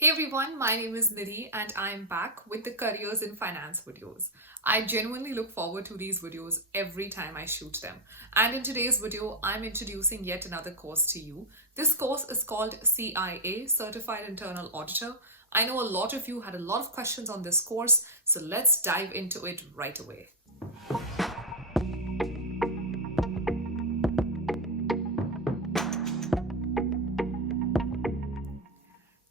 Hey everyone, my name is Nidhi and I'm back with the Careers in Finance videos. I genuinely look forward to these videos every time I shoot them. And in today's video, I'm introducing yet another course to you. This course is called CIA, Certified Internal Auditor. I know a lot of you had a lot of questions on this course, so let's dive into it right away.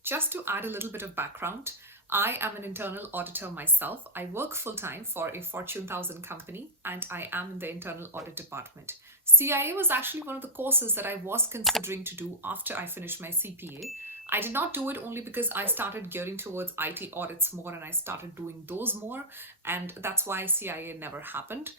Just to add a little bit of background, I am an internal auditor myself. I work full time for a Fortune 1000 company and I am in the internal audit department. CIA was actually one of the courses that I was considering to do after I finished my CPA. I did not do it only because I started gearing towards IT audits more and I started doing those more, and that's why CIA never happened.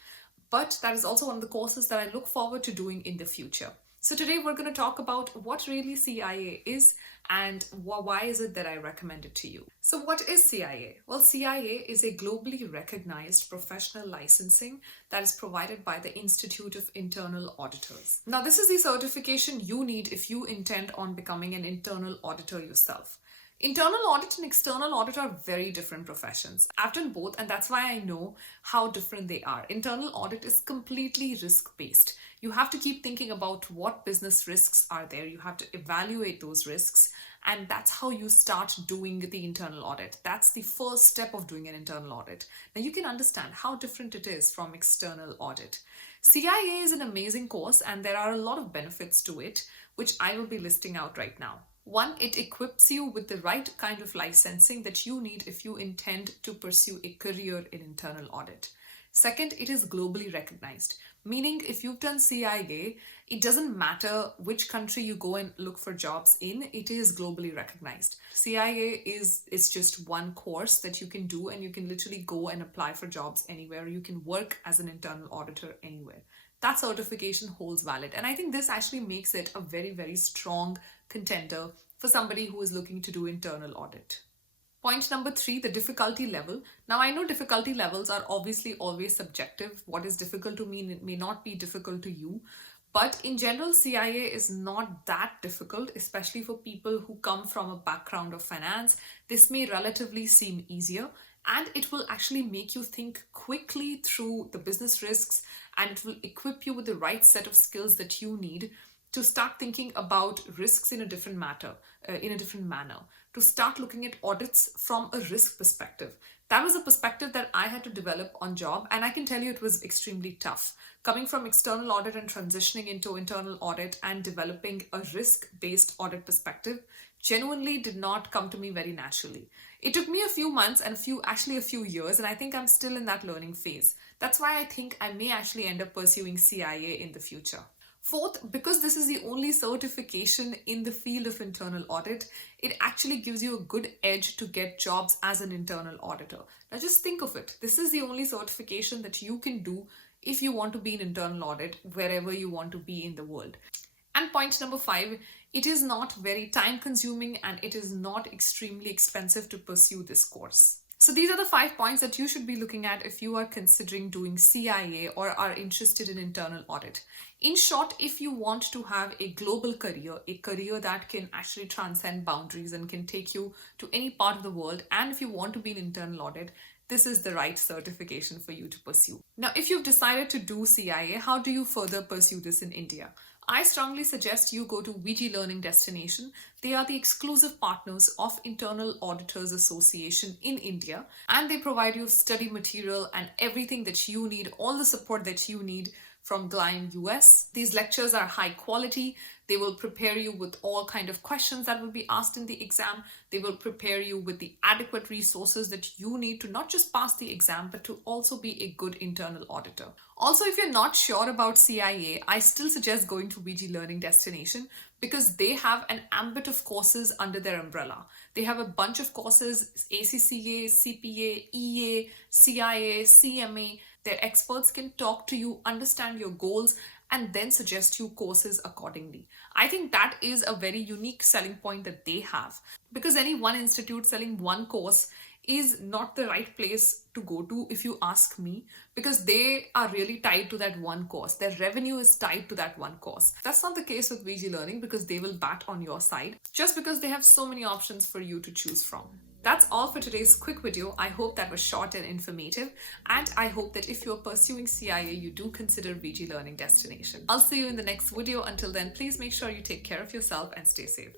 But that is also one of the courses that I look forward to doing in the future. So today we're going to talk about what really CIA is and why is it that I recommend it to you. So what is CIA? Well, CIA is a globally recognized professional licensing that is provided by the Institute of Internal Auditors. Now, this is the certification you need if you intend on becoming an internal auditor yourself. Internal audit and external audit are very different professions. I've done both, and that's why I know how different they are. Internal audit is completely risk based. You have to keep thinking about what business risks are there. You have to evaluate those risks, and that's how you start doing the internal audit. That's the first step of doing an internal audit. Now, you can understand how different it is from external audit. CIA is an amazing course, and there are a lot of benefits to it, which I will be listing out right now. One, it equips you with the right kind of licensing that you need if you intend to pursue a career in internal audit. Second, it is globally recognized, meaning if you've done CIA, it doesn't matter which country you go and look for jobs in, it is globally recognized. CIA is just one course that you can do, and you can literally go and apply for jobs anywhere. You can work as an internal auditor anywhere. That certification holds valid. And I think this actually makes it a very, very strong contender for somebody who is looking to do internal audit. Point number 3, the difficulty level. Now, I know difficulty levels are obviously always subjective. What is difficult to me may not be difficult to you. But in general, CIA is not that difficult, especially for people who come from a background of finance. This may relatively seem easier, and it will actually make you think quickly through the business risks, and it will equip you with the right set of skills that you need to start thinking about risks in a different manner, to start looking at audits from a risk perspective. That was a perspective that I had to develop on job, and I can tell you it was extremely tough. Coming from external audit and transitioning into internal audit and developing a risk-based audit perspective genuinely did not come to me very naturally. It took me a few months and a few years, and I think I'm still in that learning phase. That's why I think I may actually end up pursuing CIA in the future. Fourth, because this is the only certification in the field of internal audit, it actually gives you a good edge to get jobs as an internal auditor. Now just think of it. This is the only certification that you can do if you want to be in internal audit wherever you want to be in the world. And point number 5, it is not very time consuming and it is not extremely expensive to pursue this course. So these are the 5 points that you should be looking at if you are considering doing CIA or are interested in internal audit. In short, if you want to have a global career, a career that can actually transcend boundaries and can take you to any part of the world, and if you want to be in internal audit, this is the right certification for you to pursue. Now, if you've decided to do CIA, how do you further pursue this in India? I strongly suggest you go to VG Learning Destination. They are the exclusive partners of Internal Auditors Association in India, and they provide you study material and everything that you need, all the support that you need from Glein US. These lectures are high quality. They will prepare you with all kind of questions that will be asked in the exam. They will prepare you with the adequate resources that you need to not just pass the exam, but to also be a good internal auditor. Also, if you're not sure about CIA, I still suggest going to VG Learning Destination because they have an ambit of courses under their umbrella. They have a bunch of courses, ACCA, CPA, EA, CIA, CMA. Their experts can talk to you, understand your goals, and then suggest you courses accordingly. I think that is a very unique selling point that they have, because any one institute selling one course is not the right place to go to, if you ask me, because they are really tied to that one course. Their revenue is tied to that one course. That's not the case with VG Learning, because they will bat on your side just because they have so many options for you to choose from. That's all for today's quick video. I hope that was short and informative, and I hope that if you're pursuing CIA, you do consider VG Learning destination. I'll see you in the next video. Until then, please make sure you take care of yourself and stay safe.